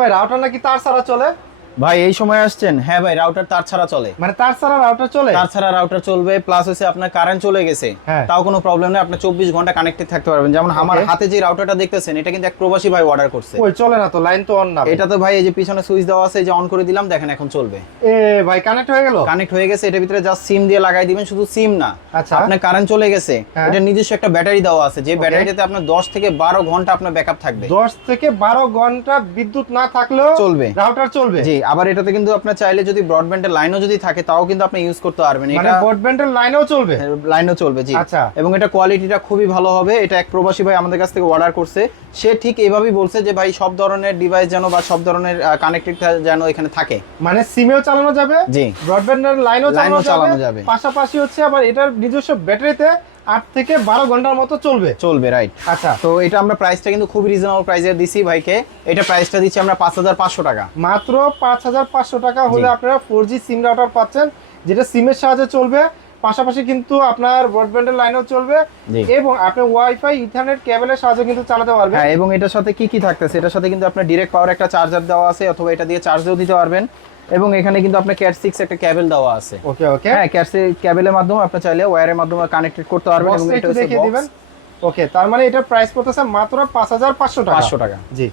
ভাই রাউটার নাকি তার ছাড়া চলে? ভাই এই সময় আসছেন? হ্যাঁ ভাই, রাউটার তার ছাড়া চলে। মানে তার ছাড়া রাউটার চলে? তার ছাড়া রাউটার চলবে, প্লাস হচ্ছে আপনার কারেন্ট চলে গেছে, হ্যাঁ। তাও কোনো প্রবলেম নেই, আপনি 24 ঘন্টা কানেক্টেড থাকতে পারবেন। যেমন আমার Okay. হাতে যে রাউটারটা দেখতেছেন, এটা কিন্তু এক প্রবাসী ভাই অর্ডার করছে। ওই চলে না তো, লাইন তো অন না। এটা তো ভাই এই যে পিছনে সুইচ দেওয়া আছে, এই যে অন করে দিলাম, দেখেন এখন চলবে। এ ভাই কানেক্ট হয়ে গেল? কানেক্ট হয়ে গেছে। এটার ভিতরে জাস্ট সিম দিয়ে লাগাই দিবেন, শুধু সিম না, আচ্ছা। আপনার কারেন্ট চলে গেছে, হ্যাঁ। এটা নিজস্ব একটা ব্যাটারি দেওয়া আছে, যে ব্যাটারিটাতে আপনার 10 থেকে 12 ঘন্টা আপনার ব্যাকআপ থাকবে। 10 থেকে 12 ঘন্টা বিদ্যুৎ না থাকলেও চলবে, রাউটার চলবে? জি। আবার এটাতে কিন্তু আপনার চাইলে যদি ব্রডব্যান্ডের লাইনও যদি থাকে, তাও কিন্তু আপনি ইউজ করতে পারবেন। মানে এটা ব্রডব্যান্ডের লাইনেও চলবে? লাইনও চলবে, জি। আচ্ছা। এবং এটা কোয়ালিটিটা খুবই ভালো হবে। এটা এক প্রবাসী ভাই আমাদের কাছ থেকে অর্ডার করছে, সে ঠিক এইভাবেই বলছে যে ভাই সব ধরনের ডিভাইস যেন বা সব ধরনের কানেক্টেড যেন এখানে থাকে। মানে সিমেও চালানো যাবে, জি, ব্রডব্যান্ডের লাইনও লাইনও চালানো চালানো যাবে, যাবে। পাশাপাশি হচ্ছে আবার এটার নিজস্ব ব্যাটারিতে 8 থেকে 12 ঘন্টার মতো চলবে। চলবে, রাইট। আচ্ছা। তো এটা আমরা প্রাইসটা কিন্তু খুবই রিজনেবল প্রাইসে দিছি ভাইকে। এটা প্রাইসটা দিচ্ছি আমরা 5500 টাকা। মাত্র 5500 টাকা হলে জি। আপনারা 4G সিম রাউটার পাচ্ছেন, যেটা সিমের সাহায্যে চলবে, পাশাপাশি কিন্তু আপনার ব্রডব্যান্ডের লাইনও চলবে, জি। এবং আপনি ওয়াইফাই ইথারনেট কেবলের সাহায্যে কিন্তু চালাতে পারবেন। হ্যাঁ, এবং এটার সাথে কি কি থাকতেছে, এটার সাথে কিন্তু আপনার ডিরেক্ট পাওয়ার একটা চার্জার দেওয়া আছে, অথবা এটা দিয়ে চার্জও দিতে পারবেন। এবং এখানে কিন্তু আপনার ক্যাট 6 একটা কেবল দেওয়া আছে। ওকে ওকে। হ্যাঁ, ক্যাট 6 কেবলের মাধ্যমে আপনি চাইলে ওয়্যারের মাধ্যমে কানেক্টেড করতে পারবেন। এবং বক্সটা এটা একটু হচ্ছে দেখিয়ে দিবেন। ওকে, তার মানে এটার প্রাইস পড়তেছে মাত্র 5500 টাকা। 500 টাকা। জি।